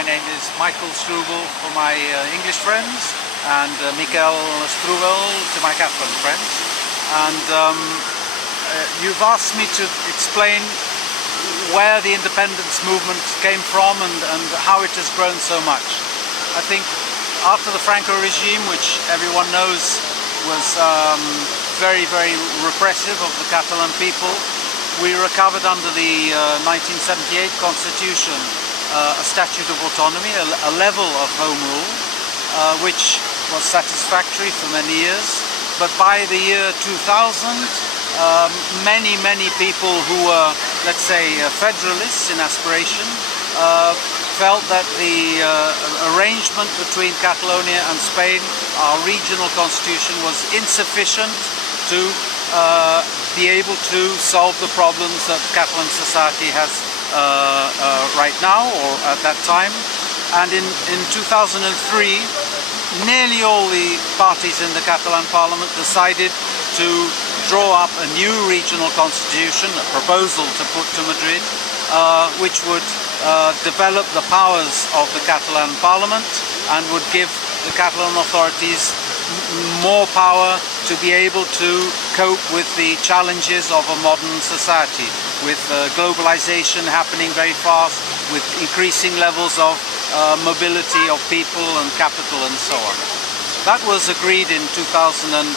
My name is Michael Strubel for my English friends, and Miquel Strubel to my Catalan friends. And you've asked me to explain where the independence movement came from and how it has grown so much. I think after the Franco regime, which everyone knows was very, very repressive of the Catalan people, we recovered under the 1978 constitution a statute of autonomy, a level of home rule, which was satisfactory for many years. But by the year 2000, many people who were, let's say, federalists in aspiration, felt that the arrangement between Catalonia and Spain, our regional constitution, was insufficient to be able to solve the problems that Catalan society has right now, or at that time. And in 2003, nearly all the parties in the Catalan parliament decided to draw up a new regional constitution, a proposal to put to Madrid, which would develop the powers of the Catalan parliament and would give the Catalan authorities more power to be able to cope with the challenges of a modern society, with globalization happening very fast, with increasing levels of mobility of people and capital and so on. That was agreed in 2005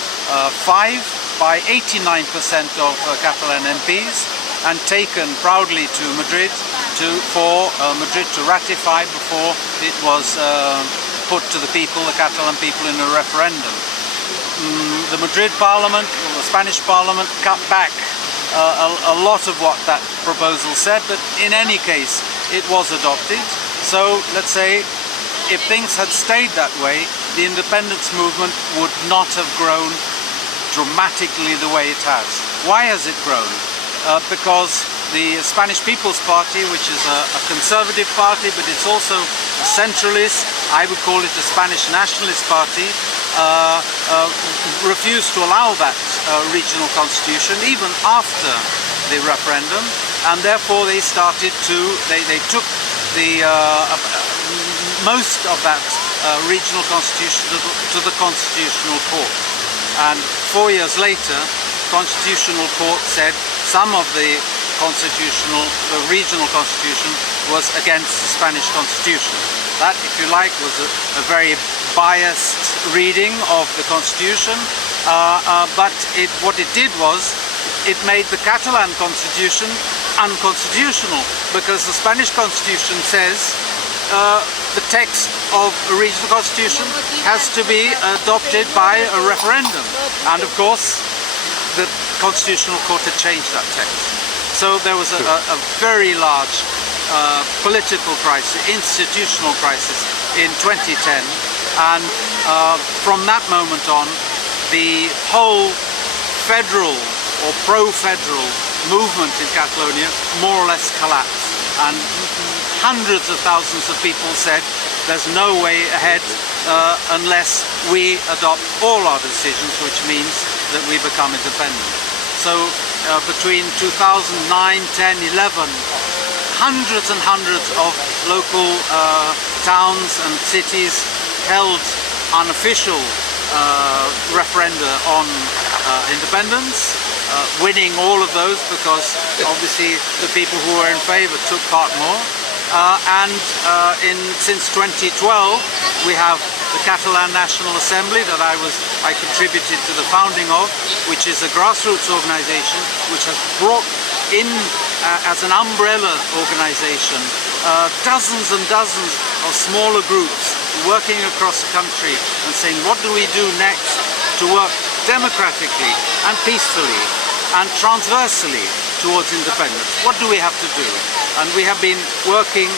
by 89% of Catalan MPs and taken proudly to Madrid for Madrid to ratify before it was put to the people, the Catalan people, in a referendum. The Madrid Parliament, or the Spanish Parliament, cut back a lot of what that proposal said, but in any case it was adopted. So let's say if things had stayed that way, the independence movement would not have grown dramatically the way it has. Why has it grown? Because the Spanish People's Party, which is a conservative party, but it's also a centralist, I would call it a Spanish nationalist party, refused to allow that regional constitution even after the referendum, and therefore they started to, they took the most of that regional constitution to the Constitutional Court. And 4 years later, the Constitutional Court said some of the regional constitution was against the Spanish constitution. That, if you like, was a very biased reading of the constitution, but what it did was it made the Catalan constitution unconstitutional, because the Spanish constitution says the text of a regional constitution has to be adopted by a referendum, and of course the Constitutional Court had changed that text. So there was a very large political crisis, institutional crisis in 2010, and from that moment on the whole federal or pro-federal movement in Catalonia more or less collapsed, and hundreds of thousands of people said there's no way ahead unless we adopt all our decisions, which means that we become independent. So between 2009, 10, 11, hundreds and hundreds of local towns and cities held unofficial referenda on independence, winning all of those because obviously the people who were in favor took part more. Since 2012 we have the Catalan National Assembly that I contributed to the founding of, which is a grassroots organization which has brought in as an umbrella organization dozens and dozens of smaller groups working across the country and saying, what do we do next to work democratically and peacefully and transversally towards independence? What do we have to do? And we have been working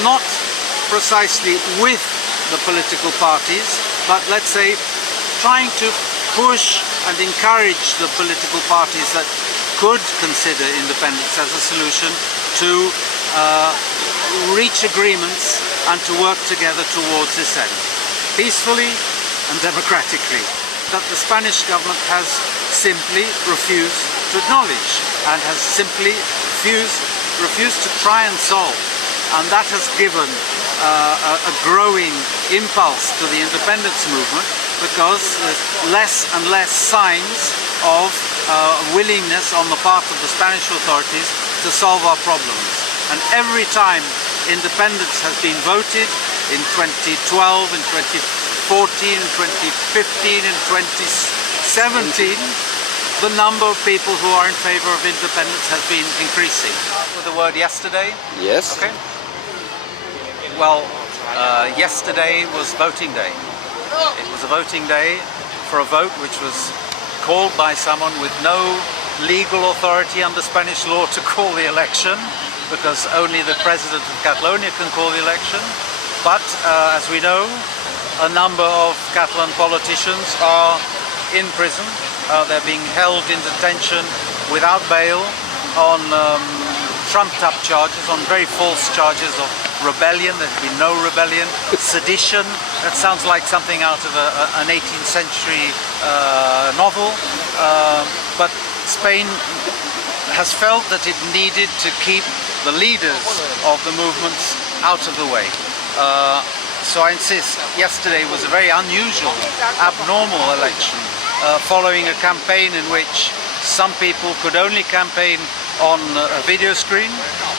not precisely with the political parties, but let's say trying to push and encourage the political parties that could consider independence as a solution to reach agreements and to work together towards this end, peacefully and democratically, that the Spanish government has simply refused to acknowledge and has simply refused to try and solve. and that has given a growing impulse to the independence movement, because there's less and less signs of willingness on the part of the Spanish authorities to solve our problems. And every time independence has been voted, in 2012, in 2014, in 2015, in 2017, the number of people who are in favor of independence has been increasing. With the word yesterday? Yes. Okay. Well, yesterday was voting day. It was a voting day for a vote which was called by someone with no legal authority under Spanish law to call the election, because only the President of Catalonia can call the election. But as we know, a number of Catalan politicians are in prison. They're being held in detention without bail on trumped-up charges, on very false charges of rebellion. There's been no rebellion. Sedition, that sounds like something out of an 18th century novel. But Spain has felt that it needed to keep the leaders of the movements out of the way. So I insist, yesterday was a very unusual, abnormal election, following a campaign in which some people could only campaign on a video screen,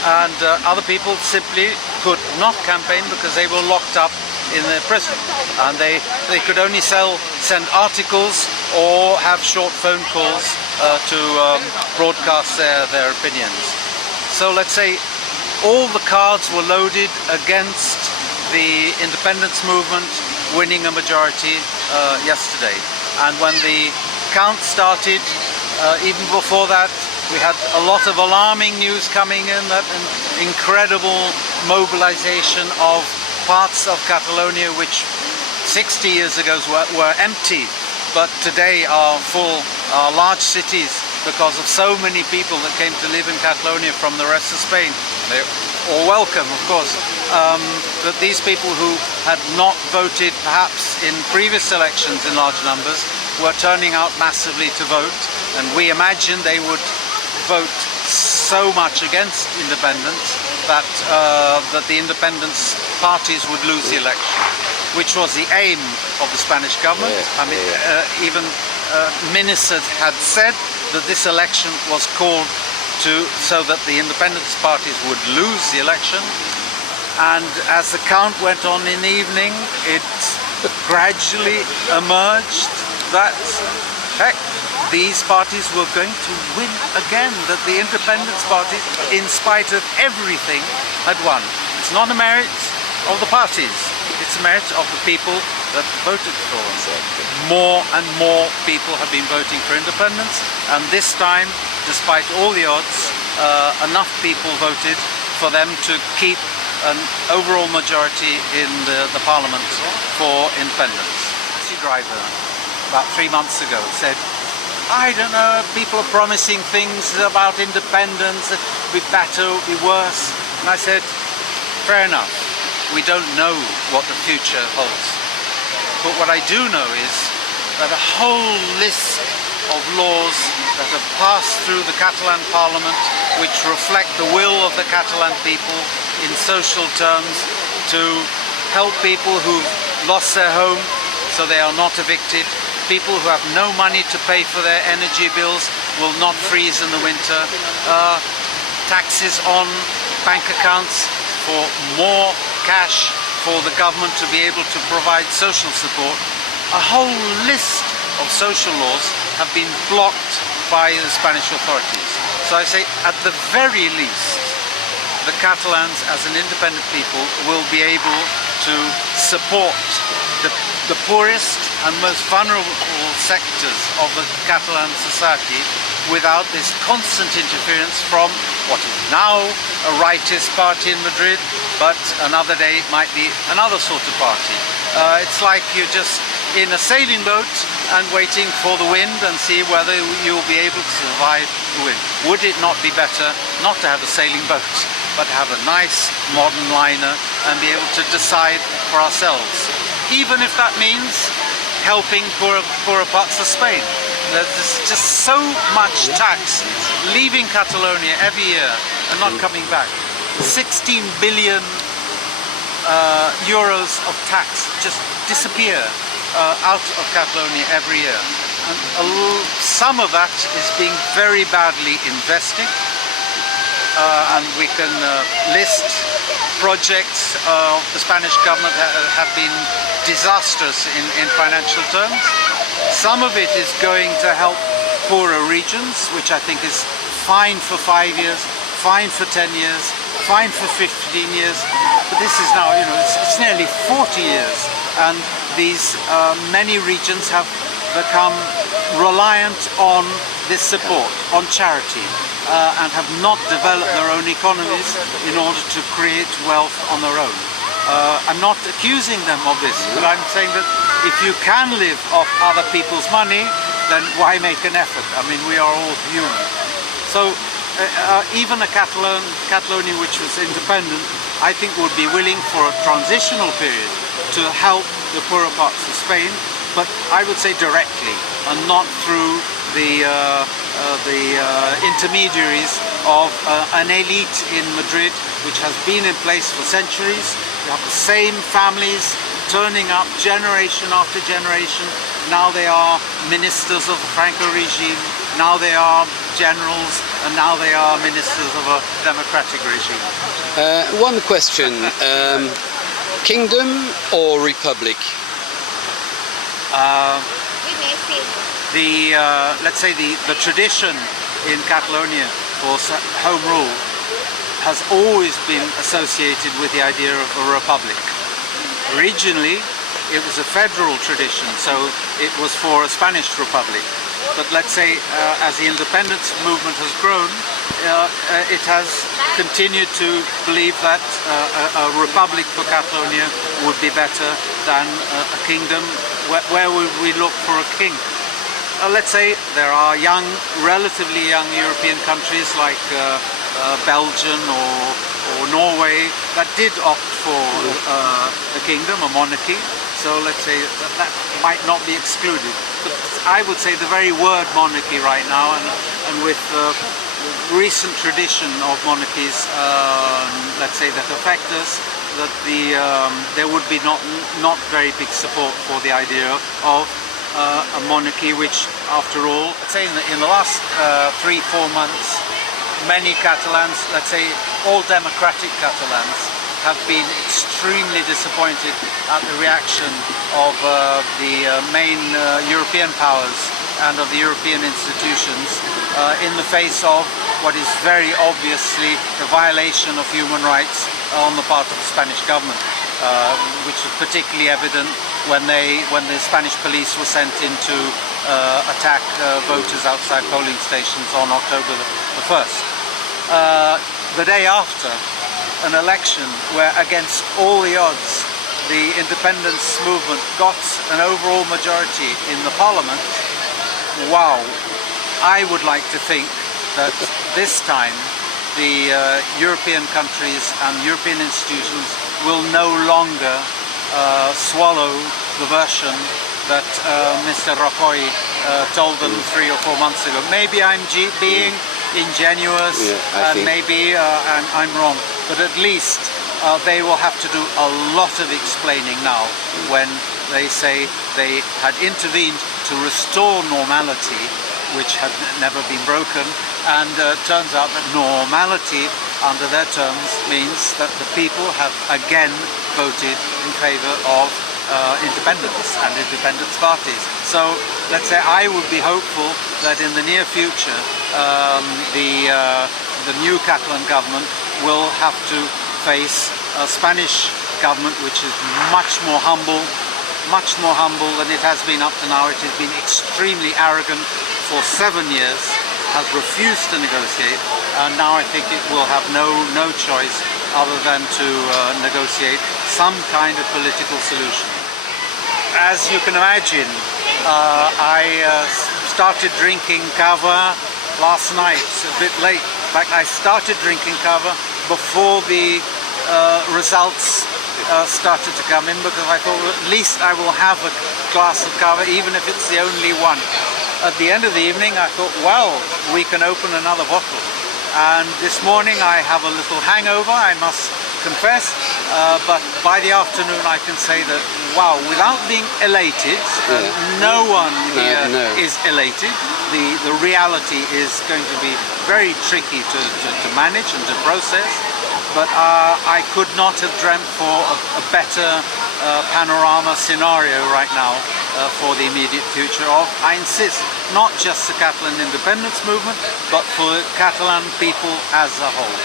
and other people simply could not campaign because they were locked up in the prison, and they could only send articles or have short phone calls to broadcast their opinions. So let's say all the cards were loaded against the independence movement winning a majority yesterday. And when the count started, even before that, we had a lot of alarming news coming in, that an incredible mobilization of parts of Catalonia which 60 years ago were empty, but today are full, are large cities because of so many people that came to live in Catalonia from the rest of Spain. They're all welcome, of course, but these people who had not voted perhaps in previous elections in large numbers were turning out massively to vote, and we imagined they would vote so much against independence that the independence parties would lose the election, which was the aim of the Spanish government. I mean, even ministers had said that this election was called so that the independence parties would lose the election. And as the count went on in the evening, it gradually emerged that, heck, these parties were going to win again, that the independence party, in spite of everything, had won. It's not a merit of the parties, it's a merit of the people that voted for them. Exactly. More and more people have been voting for independence, and this time, despite all the odds, enough people voted for them to keep an overall majority in the parliament for independence. A taxi driver, about 3 months ago, said, I don't know, people are promising things about independence, that it would be better, it would be worse. And I said, fair enough, we don't know what the future holds. But what I do know is that a whole list of laws that have passed through the Catalan parliament, which reflect the will of the Catalan people in social terms, to help people who've lost their home so they are not evicted. People who have no money to pay for their energy bills will not freeze in the winter. Taxes on bank accounts for more cash for the government to be able to provide social support. A whole list of social laws have been blocked by the Spanish authorities. So I say, at the very least, the Catalans as an independent people will be able to support the poorest and most vulnerable sectors of the Catalan society without this constant interference from what is now a rightist party in Madrid, but another day it might be another sort of party. It's like you're just in a sailing boat and waiting for the wind and see whether you'll be able to survive the wind. Would it not be better not to have a sailing boat, but to have a nice modern liner and be able to decide for ourselves? Even if that means helping poorer parts of Spain. There's just so much tax leaving Catalonia every year and not coming back. 16 billion euros of tax just disappear out of Catalonia every year. And some of that is being very badly invested, and we can list projects of the Spanish government that have been disastrous in financial terms. Some of it is going to help poorer regions, which I think is fine for 5 years, fine for 10 years, fine for 15 years, but this is now, it's nearly 40 years, and these many regions have become reliant on this support, on charity, and have not developed their own economies in order to create wealth on their own. I'm not accusing them of this, but I'm saying that if you can live off other people's money, then why make an effort? I mean, we are all human. So even a Catalonia which was independent, I think would be willing for a transitional period to help the poorer parts of Spain, but I would say directly and not through the intermediaries of an elite in Madrid which has been in place for centuries. You have the same families turning up generation after generation. Now they are ministers of the Franco regime, now they are generals, and now they are ministers of a democratic regime. One question, kingdom or republic? Let's say the tradition in Catalonia for home rule has always been associated with the idea of a republic. Originally, it was a federal tradition, so it was for a Spanish republic. But let's say as the independence movement has grown, it has continued to believe that a republic for Catalonia would be better than a kingdom. Where would we look for a king? Let's say there are relatively young European countries like Belgium or Norway that did opt for a kingdom, a monarchy. So let's say that might not be excluded. But I would say the very word monarchy right now, and with the recent tradition of monarchies, let's say that affect us, that there would be not very big support for the idea of a monarchy, which, after all, let's say in the last 3-4 months, many Catalans, let's say all democratic Catalans, have been extremely disappointed at the reaction of the main European powers and of the European institutions in the face of what is very obviously a violation of human rights on the part of the Spanish government, which was particularly evident when the Spanish police were sent in to attack voters outside polling stations on October the 1st. The day after, an election where, against all the odds, the independence movement got an overall majority in the parliament. Wow, I would like to think that this time the European countries and European institutions will no longer swallow the version that Mr. Rajoy told them 3 or 4 months ago. Maybe I'm being ingenuous, and maybe I'm wrong, but at least they will have to do a lot of explaining now when they say they had intervened to restore normality, which had never been broken, and turns out that normality under their terms means that the people have again voted in favor of independence and independence parties. So let's say I would be hopeful that in the near future the new Catalan government will have to face a Spanish government which is much more humble than it has been up to now. It has been extremely arrogant for 7 years, has refused to negotiate, and now I think it will have no choice other than to negotiate some kind of political solution. As you can imagine, I started drinking cava last night, a bit late. In fact, I started drinking cava before the results started to come in, because I thought at least I will have a glass of cava, even if it's the only one. At the end of the evening I thought, well, we can open another bottle. and this morning I have a little hangover, I must confess, but by the afternoon I can say that, wow, without being elated, no one here is elated. The reality is going to be very tricky to manage and to process, but I could not have dreamt for a better panorama scenario right now for the immediate future of, I insist, not just the Catalan independence movement, but for the Catalan people as a whole.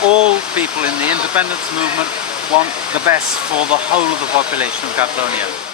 All people in the independence movement want the best for the whole of the population of Catalonia.